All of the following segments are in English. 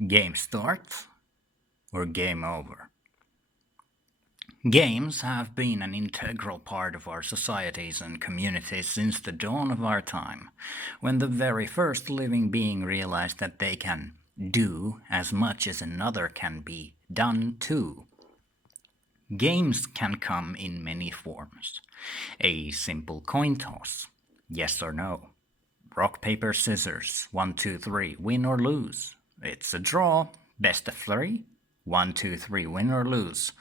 Game start or game over? Games have been an integral part of our societies and communities since the dawn of our time, when the very first living being realized that they can do as much as another can be done too. Games can come in many forms. A simple coin toss, yes or no. Rock, paper, scissors, 1, 2, 3, win or lose. It's a draw, best of three, 1, 2, 3, win or lose.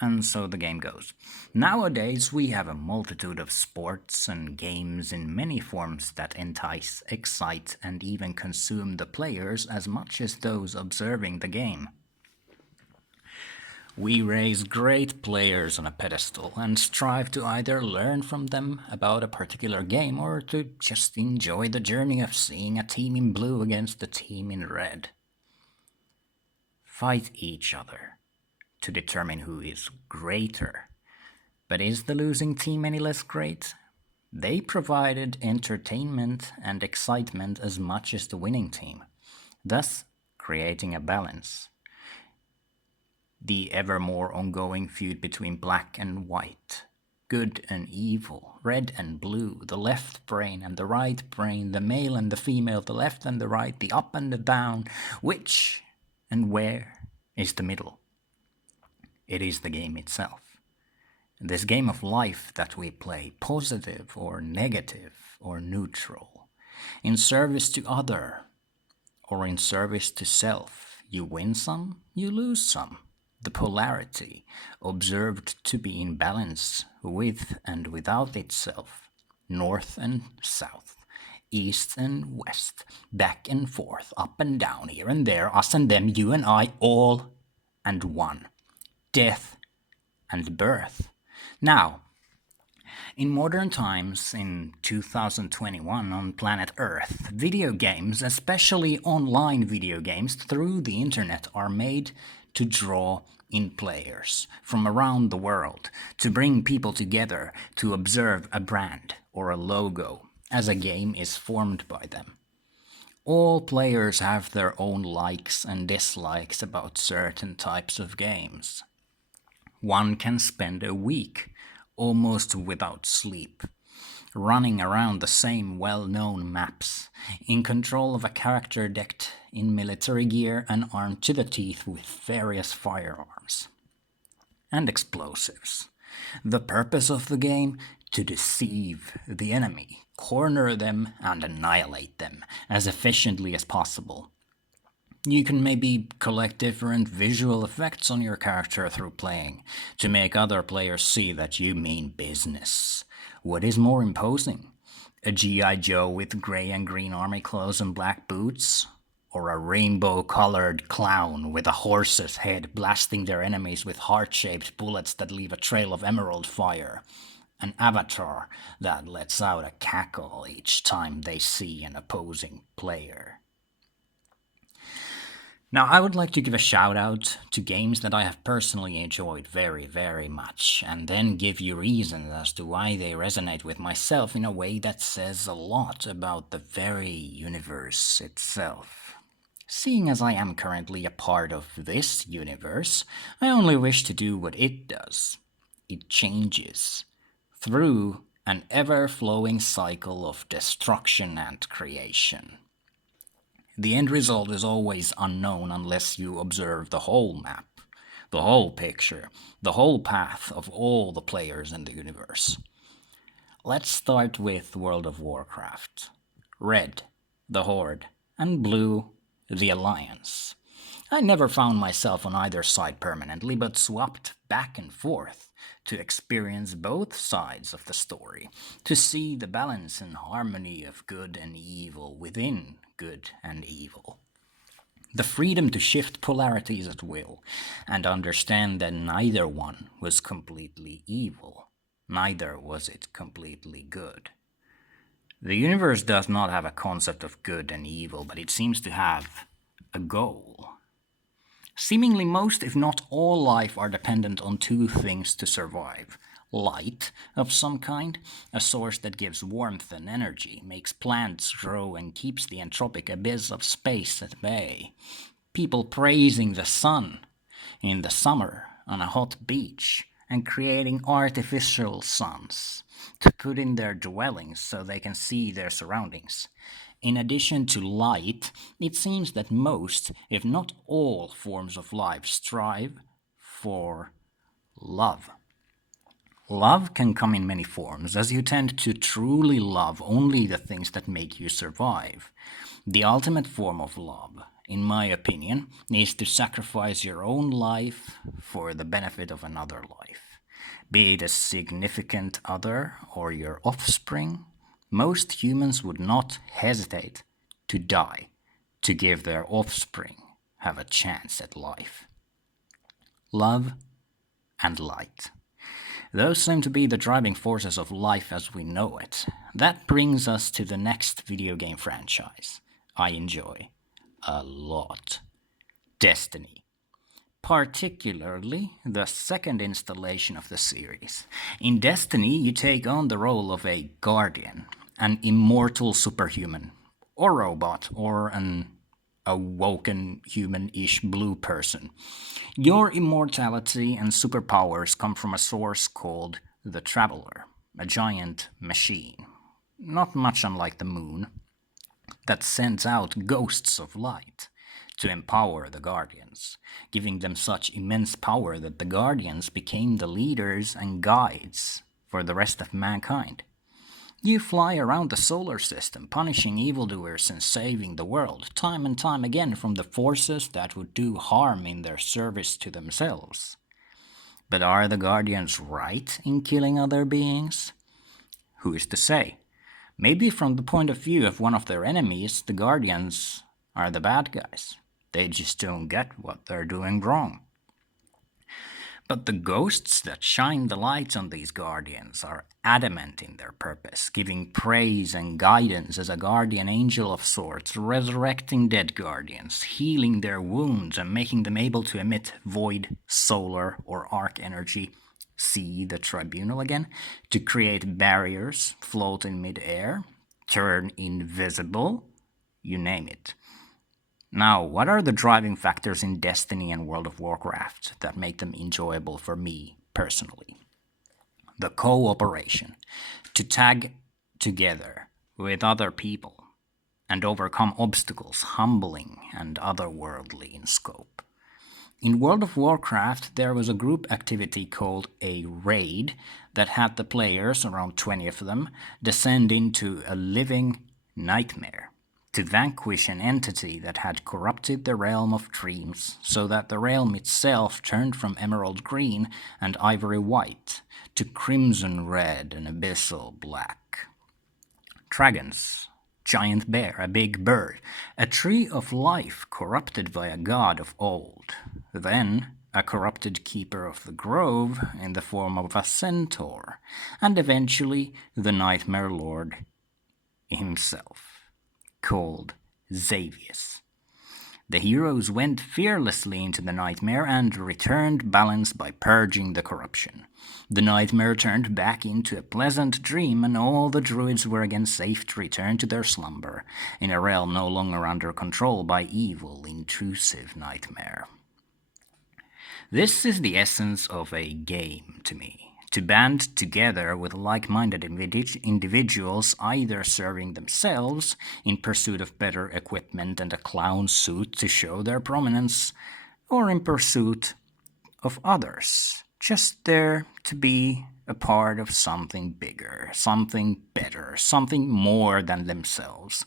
And so the game goes. Nowadays, we have a multitude of sports and games in many forms that entice, excite, and even consume the players as much as those observing the game. We raise great players on a pedestal and strive to either learn from them about a particular game or to just enjoy the journey of seeing a team in blue against a team in red fight each other to determine who is greater. But is the losing team any less great? They provided entertainment and excitement as much as the winning team, thus creating a balance. The ever more ongoing feud between black and white, good and evil, red and blue, the left brain and the right brain, the male and the female, the left and the right, the up and the down, which and where is the middle? It is the game itself. This game of life that we play, positive or negative or neutral, in service to other or in service to self, you win some, you lose some. The polarity, observed to be in balance with and without itself, north and south, east and west, back and forth, up and down, here and there, us and them, you and I, all and one. Death and birth. Now, in modern times, in 2021 on planet Earth, video games, especially online video games through the internet, are made to draw in players from around the world, to bring people together to observe a brand or a logo as a game is formed by them. All players have their own likes and dislikes about certain types of games. One can spend a week almost without sleep, running around the same well-known maps, in control of a character decked in military gear and armed to the teeth with various firearms and explosives. The purpose of the game? To deceive the enemy, corner them and annihilate them as efficiently as possible. You can maybe collect different visual effects on your character through playing, to make other players see that you mean business. What is more imposing? A G.I. Joe with grey and green army clothes and black boots? Or a rainbow-colored clown with a horse's head blasting their enemies with heart-shaped bullets that leave a trail of emerald fire? An avatar that lets out a cackle each time they see an opposing player. Now, I would like to give a shout out to games that I have personally enjoyed very, very much, and then give you reasons as to why they resonate with myself in a way that says a lot about the very universe itself. Seeing as I am currently a part of this universe, I only wish to do what it does. It changes through an ever-flowing cycle of destruction and creation. The end result is always unknown unless you observe the whole map, the whole picture, the whole path of all the players in the universe. Let's start with World of Warcraft. Red, the Horde, and blue, the Alliance. I never found myself on either side permanently, but swapped back and forth to experience both sides of the story, to see the balance and harmony of good and evil within good and evil. The freedom to shift polarities at will, and understand that neither one was completely evil, neither was it completely good. The universe does not have a concept of good and evil, but it seems to have a goal. Seemingly most, if not all, life are dependent on two things to survive. Light of some kind, a source that gives warmth and energy, makes plants grow and keeps the entropic abyss of space at bay. people praising the sun in the summer on a hot beach and creating artificial suns to put in their dwellings so they can see their surroundings. In addition to light, it seems that most, if not all, forms of life strive for love. Love can come in many forms, as you tend to truly love only the things that make you survive. The ultimate form of love, in my opinion, is to sacrifice your own life for the benefit of another life. Be it a significant other or your offspring, most humans would not hesitate to die to give their offspring have a chance at life. Love and light. Those seem to be the driving forces of life as we know it. That brings us to the next video game franchise I enjoy a lot. Destiny. Particularly the second installation of the series. In Destiny, you take on the role of a guardian, an immortal superhuman, or robot, or an awoken human-ish blue person. Your immortality and superpowers come from a source called the Traveler, a giant machine, not much unlike the moon, that sends out ghosts of light to empower the Guardians, giving them such immense power that the Guardians became the leaders and guides for the rest of mankind. You fly around the solar system, punishing evildoers and saving the world, time and time again from the forces that would do harm in their service to themselves. But are the Guardians right in killing other beings? Who is to say? Maybe from the point of view of one of their enemies, the Guardians are the bad guys. They just don't get what they're doing wrong. But the ghosts that shine the light on these guardians are adamant in their purpose, giving praise and guidance as a guardian angel of sorts, resurrecting dead guardians, healing their wounds and making them able to emit void, solar, or arc energy, see the tribunal again, to create barriers, float in mid-air, turn invisible, you name it. Now, what are the driving factors in Destiny and World of Warcraft that make them enjoyable for me personally? The cooperation, to tag together with other people and overcome obstacles, humbling and otherworldly in scope. In World of Warcraft, there was a group activity called a raid that had the players, around 20 of them, descend into a living nightmare to vanquish an entity that had corrupted the realm of dreams, so that the realm itself turned from emerald green and ivory white to crimson red and abyssal black. Dragons, giant bear, a big bird, a tree of life corrupted by a god of old, then a corrupted keeper of the grove in the form of a centaur, and eventually the Nightmare Lord himself, called Xavius. The heroes went fearlessly into the nightmare and returned balance by purging the corruption. The nightmare turned back into a pleasant dream, and all the druids were again safe to return to their slumber, in a realm no longer under control by evil, intrusive nightmare. This is the essence of a game to me. To band together with like-minded individuals, either serving themselves in pursuit of better equipment and a clown suit to show their prominence, or in pursuit of others, just there to be a part of something bigger, something better, something more than themselves.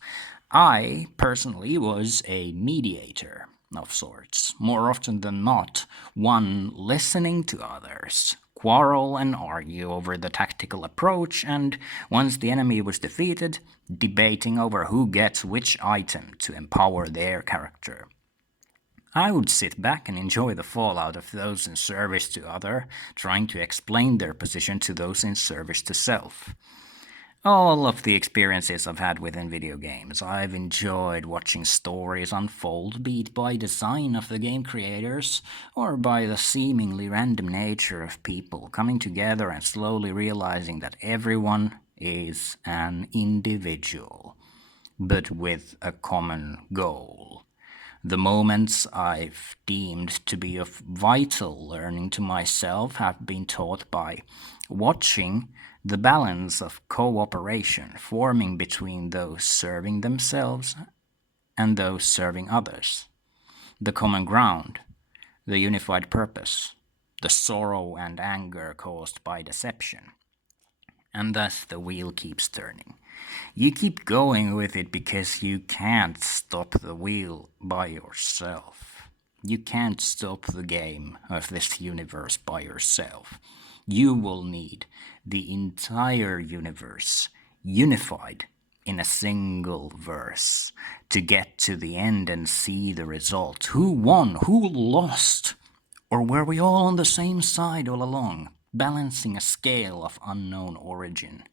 I, personally, was a mediator of sorts, more often than not, one listening to others, quarrel and argue over the tactical approach, and once the enemy was defeated, debating over who gets which item to empower their character. I would sit back and enjoy the fallout of those in service to other, trying to explain their position to those in service to self. All of the experiences I've had within video games, I've enjoyed watching stories unfold, be it by design of the game creators, or by the seemingly random nature of people coming together and slowly realizing that everyone is an individual, but with a common goal. The moments I've deemed to be of vital learning to myself have been taught by watching the balance of cooperation forming between those serving themselves and those serving others, the common ground, the unified purpose, the sorrow and anger caused by deception. And thus the wheel keeps turning. You keep going with it because you can't stop the wheel by yourself. You can't stop the game of this universe by yourself. You will need the entire universe unified in a single verse to get to the end and see the result. Who won? Who lost? Or were we all on the same side all along, balancing a scale of unknown origin?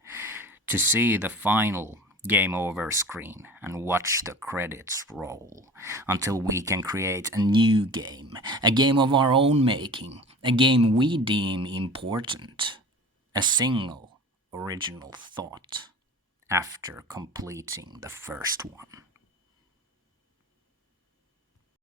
To see the final game over screen and watch the credits roll until we can create a new game, a game of our own making, a game we deem important, a single original thought after completing the first one.